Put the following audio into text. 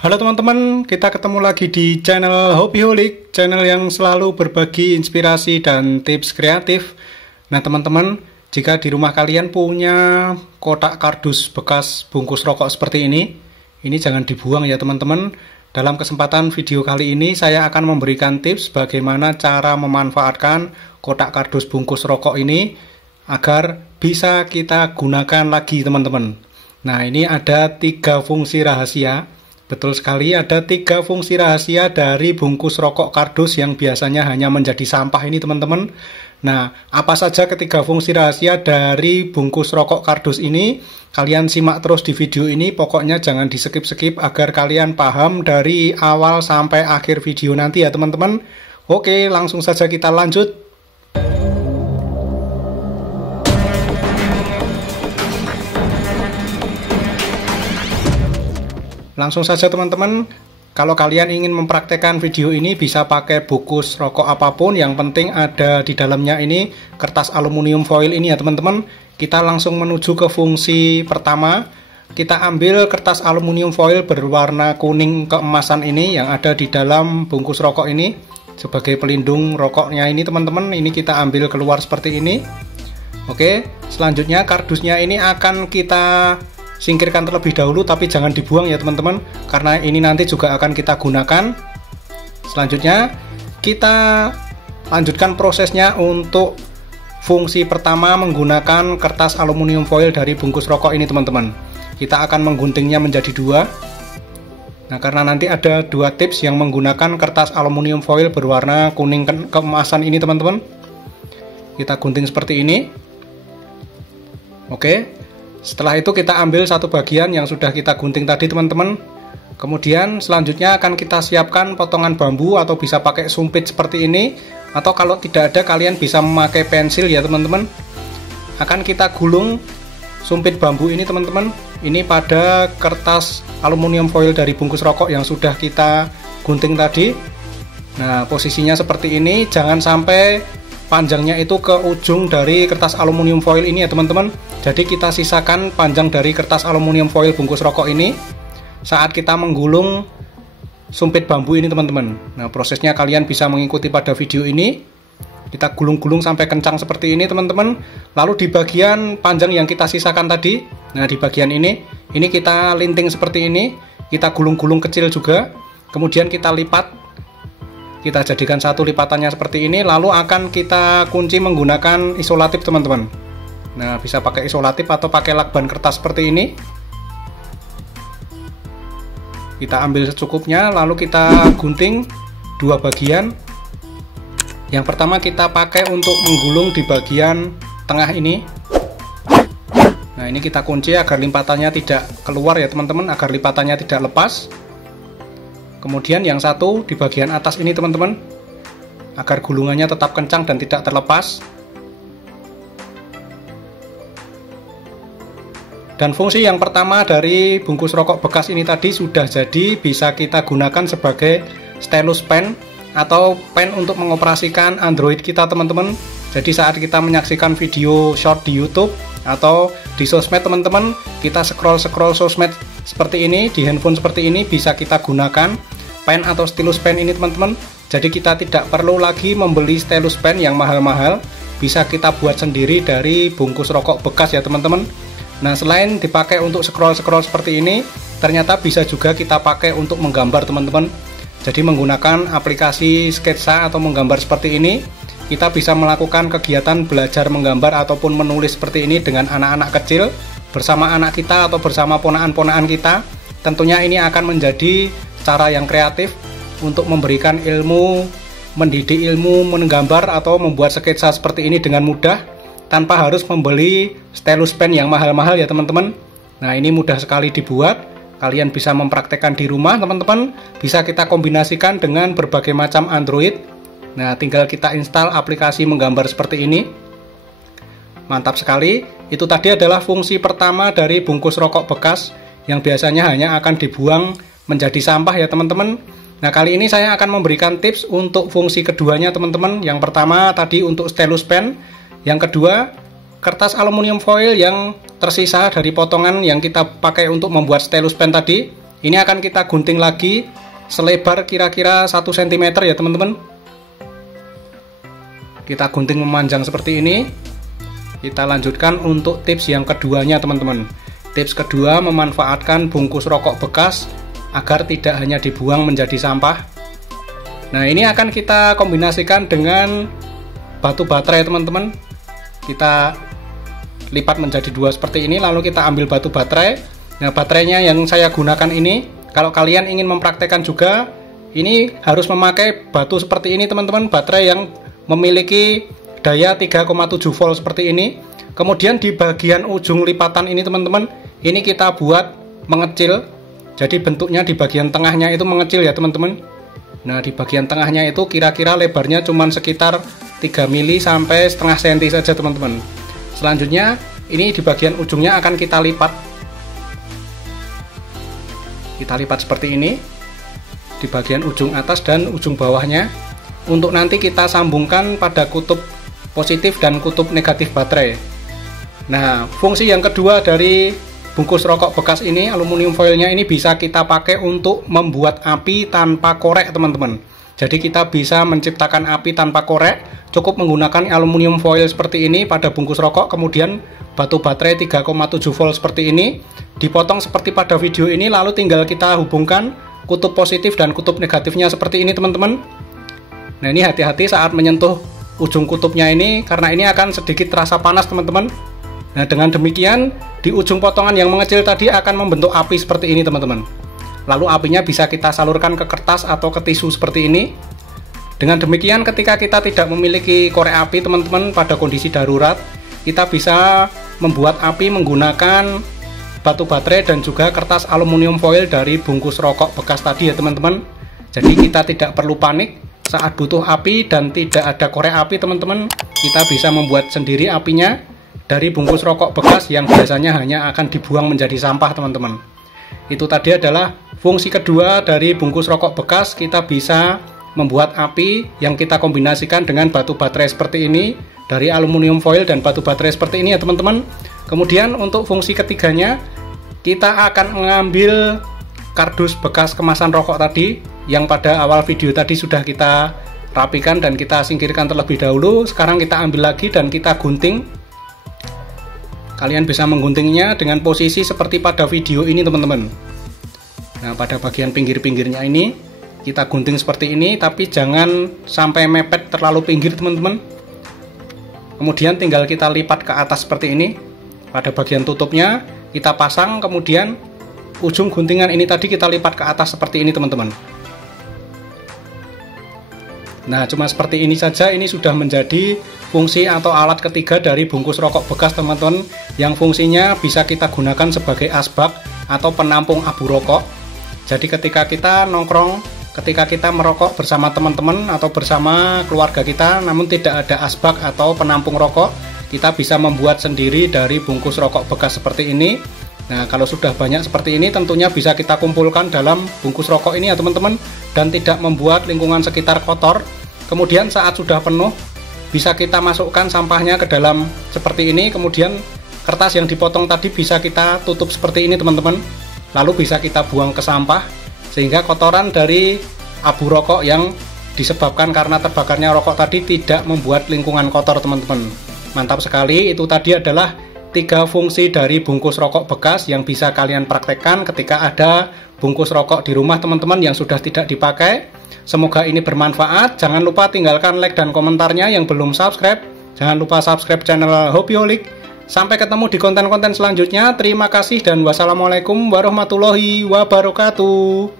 Halo teman-teman, kita ketemu lagi di channel Hobbyholic, channel yang selalu berbagi inspirasi dan tips kreatif. Nah teman-teman, jika di rumah kalian punya kotak kardus bekas bungkus rokok seperti ini jangan dibuang ya teman-teman. Dalam kesempatan video kali ini saya akan memberikan tips bagaimana cara memanfaatkan kotak kardus bungkus rokok ini agar bisa kita gunakan lagi teman-teman. Nah ini ada 3 fungsi rahasia. Betul sekali, ada 3 fungsi rahasia dari bungkus rokok kardus yang biasanya hanya menjadi sampah ini teman-teman. Nah, apa saja ketiga fungsi rahasia dari bungkus rokok kardus ini? Kalian simak terus di video ini, pokoknya jangan di skip-skip agar kalian paham dari awal sampai akhir video nanti ya teman-teman. Oke, langsung saja kita lanjut. Langsung saja teman-teman, kalau kalian ingin mempraktekkan video ini bisa pakai bungkus rokok apapun, yang penting ada di dalamnya ini kertas aluminium foil ini ya teman-teman. Kita langsung menuju ke fungsi pertama. Kita ambil kertas aluminium foil berwarna kuning keemasan ini yang ada di dalam bungkus rokok ini sebagai pelindung rokoknya ini teman-teman. Ini kita ambil keluar seperti ini. Oke, selanjutnya kardusnya ini akan kita singkirkan terlebih dahulu, tapi jangan dibuang ya teman-teman, karena ini nanti juga akan kita gunakan. Selanjutnya kita lanjutkan prosesnya untuk fungsi pertama menggunakan kertas aluminium foil dari bungkus rokok ini teman-teman. Kita akan mengguntingnya menjadi 2. Nah karena nanti ada 2 tips yang menggunakan kertas aluminium foil berwarna kuning keemasan ini teman-teman. Kita gunting seperti ini. Oke, setelah itu kita ambil satu bagian yang sudah kita gunting tadi teman-teman. Kemudian selanjutnya akan kita siapkan potongan bambu atau bisa pakai sumpit seperti ini, atau kalau tidak ada kalian bisa memakai pensil ya teman-teman. Akan kita gulung sumpit bambu ini teman-teman, ini pada kertas aluminium foil dari bungkus rokok yang sudah kita gunting tadi. Nah posisinya seperti ini, jangan sampai panjangnya itu ke ujung dari kertas aluminium foil ini ya teman-teman. Jadi kita sisakan panjang dari kertas aluminium foil bungkus rokok ini saat kita menggulung sumpit bambu ini teman-teman. Nah prosesnya kalian bisa mengikuti pada video ini. Kita gulung-gulung sampai kencang seperti ini teman-teman. Lalu di bagian panjang yang kita sisakan tadi, nah di bagian ini kita linting seperti ini. Kita gulung-gulung kecil juga. Kemudian kita lipat. Kita jadikan satu lipatannya seperti ini, lalu akan kita kunci menggunakan isolatif teman-teman. Nah bisa pakai isolatif atau pakai lakban kertas seperti ini. Kita ambil secukupnya, lalu kita gunting 2 bagian. Yang pertama kita pakai untuk menggulung di bagian tengah ini. Nah ini kita kunci agar lipatannya tidak keluar ya teman-teman, agar lipatannya tidak lepas. Kemudian yang satu di bagian atas ini teman-teman, agar gulungannya tetap kencang dan tidak terlepas. Dan fungsi yang pertama dari bungkus rokok bekas ini tadi sudah jadi, bisa kita gunakan sebagai stylus pen atau pen untuk mengoperasikan Android kita teman-teman. Jadi saat kita menyaksikan video short di YouTube atau di sosmed teman-teman, kita scroll sosmed seperti ini, di handphone seperti ini, bisa kita gunakan pen atau stylus pen ini teman-teman. Jadi kita tidak perlu lagi membeli stylus pen yang mahal-mahal, bisa kita buat sendiri dari bungkus rokok bekas ya teman-teman. Nah selain dipakai untuk scroll seperti ini, ternyata bisa juga kita pakai untuk menggambar teman-teman. Jadi menggunakan aplikasi sketsa atau menggambar seperti ini, kita bisa melakukan kegiatan belajar menggambar ataupun menulis seperti ini dengan anak-anak kecil, bersama anak kita atau bersama ponaan-ponaan kita. Tentunya ini akan menjadi cara yang kreatif untuk memberikan ilmu, mendidik ilmu menggambar atau membuat sketsa seperti ini dengan mudah, tanpa harus membeli stylus pen yang mahal-mahal ya teman-teman. Nah ini mudah sekali dibuat, kalian bisa mempraktekkan di rumah teman-teman. Bisa kita kombinasikan dengan berbagai macam Android. Nah tinggal kita install aplikasi menggambar seperti ini. Mantap sekali. Itu tadi adalah fungsi pertama dari bungkus rokok bekas yang biasanya hanya akan dibuang menjadi sampah ya teman-teman. Nah kali ini saya akan memberikan tips untuk fungsi keduanya teman-teman. Yang pertama tadi untuk stylus pen, yang kedua kertas aluminium foil yang tersisa dari potongan yang kita pakai untuk membuat stylus pen tadi. Ini akan kita gunting lagi selebar kira-kira 1 cm ya teman-teman. Kita gunting memanjang seperti ini. Kita lanjutkan untuk tips yang keduanya teman-teman. Tips kedua, memanfaatkan bungkus rokok bekas agar tidak hanya dibuang menjadi sampah. Nah, ini akan kita kombinasikan dengan batu baterai teman-teman. Kita lipat menjadi 2 seperti ini, lalu kita ambil batu baterai. Nah, baterainya yang saya gunakan ini, kalau kalian ingin mempraktekkan juga, ini harus memakai batu seperti ini teman-teman, baterai yang memiliki daya 3,7 volt seperti ini. Kemudian di bagian ujung lipatan ini teman-teman, ini kita buat mengecil. Jadi bentuknya di bagian tengahnya itu mengecil ya teman-teman. Nah, di bagian tengahnya itu kira-kira lebarnya cuma sekitar 3 mili sampai setengah senti saja teman-teman. Selanjutnya, ini di bagian ujungnya akan kita lipat. Kita lipat seperti ini di bagian ujung atas dan ujung bawahnya, untuk nanti kita sambungkan pada kutub positif dan kutub negatif baterai. Nah, fungsi yang kedua dari bungkus rokok bekas ini, aluminium foilnya ini bisa kita pakai untuk membuat api tanpa korek teman-teman. Jadi kita bisa menciptakan api tanpa korek, cukup menggunakan aluminium foil seperti ini pada bungkus rokok, kemudian batu baterai 3,7 volt seperti ini, dipotong seperti pada video ini, lalu tinggal kita hubungkan kutub positif dan kutub negatifnya seperti ini teman-teman. Nah, ini hati-hati saat menyentuh ujung kutubnya ini, karena ini akan sedikit terasa panas teman-teman. Nah, dengan demikian di ujung potongan yang mengecil tadi akan membentuk api seperti ini teman-teman. Lalu apinya bisa kita salurkan ke kertas atau ke tisu seperti ini. Dengan demikian ketika kita tidak memiliki korek api teman-teman pada kondisi darurat, kita bisa membuat api menggunakan batu baterai dan juga kertas aluminium foil dari bungkus rokok bekas tadi ya teman-teman. Jadi kita tidak perlu panik saat butuh api dan tidak ada korek api teman-teman. Kita bisa membuat sendiri apinya dari bungkus rokok bekas yang biasanya hanya akan dibuang menjadi sampah teman-teman. Itu tadi adalah fungsi kedua dari bungkus rokok bekas. Kita bisa membuat api yang kita kombinasikan dengan batu baterai seperti ini, dari aluminium foil dan batu baterai seperti ini ya teman-teman. Kemudian untuk fungsi ketiganya, kita akan mengambil kardus bekas kemasan rokok tadi yang pada awal video tadi sudah kita rapikan dan kita singkirkan terlebih dahulu. Sekarang kita ambil lagi dan kita gunting. Kalian bisa mengguntingnya dengan posisi seperti pada video ini teman-teman. Nah, pada bagian pinggir-pinggirnya ini kita gunting seperti ini, tapi jangan sampai mepet terlalu pinggir teman-teman. Kemudian tinggal kita lipat ke atas seperti ini. Pada bagian tutupnya kita pasang, kemudian ujung guntingan ini tadi kita lipat ke atas seperti ini teman-teman. Nah, cuma seperti ini saja, ini sudah menjadi fungsi atau alat ketiga dari bungkus rokok bekas teman-teman, yang fungsinya bisa kita gunakan sebagai asbak atau penampung abu rokok. Jadi ketika kita nongkrong, ketika kita merokok bersama teman-teman atau bersama keluarga kita, namun tidak ada asbak atau penampung rokok, kita bisa membuat sendiri dari bungkus rokok bekas seperti ini. Nah, kalau sudah banyak seperti ini, tentunya bisa kita kumpulkan dalam bungkus rokok ini ya teman-teman, dan tidak membuat lingkungan sekitar kotor. Kemudian saat sudah penuh, bisa kita masukkan sampahnya ke dalam seperti ini. Kemudian kertas yang dipotong tadi bisa kita tutup seperti ini teman-teman, lalu bisa kita buang ke sampah, sehingga kotoran dari abu rokok yang disebabkan karena terbakarnya rokok tadi tidak membuat lingkungan kotor teman-teman. Mantap sekali. Itu tadi adalah 3 fungsi dari bungkus rokok bekas yang bisa kalian praktekkan ketika ada bungkus rokok di rumah teman-teman yang sudah tidak dipakai. Semoga ini bermanfaat. Jangan lupa tinggalkan like dan komentarnya. Yang belum subscribe, jangan lupa subscribe channel Hobbyholic. Sampai ketemu di konten-konten selanjutnya. Terima kasih dan wassalamualaikum warahmatullahi wabarakatuh.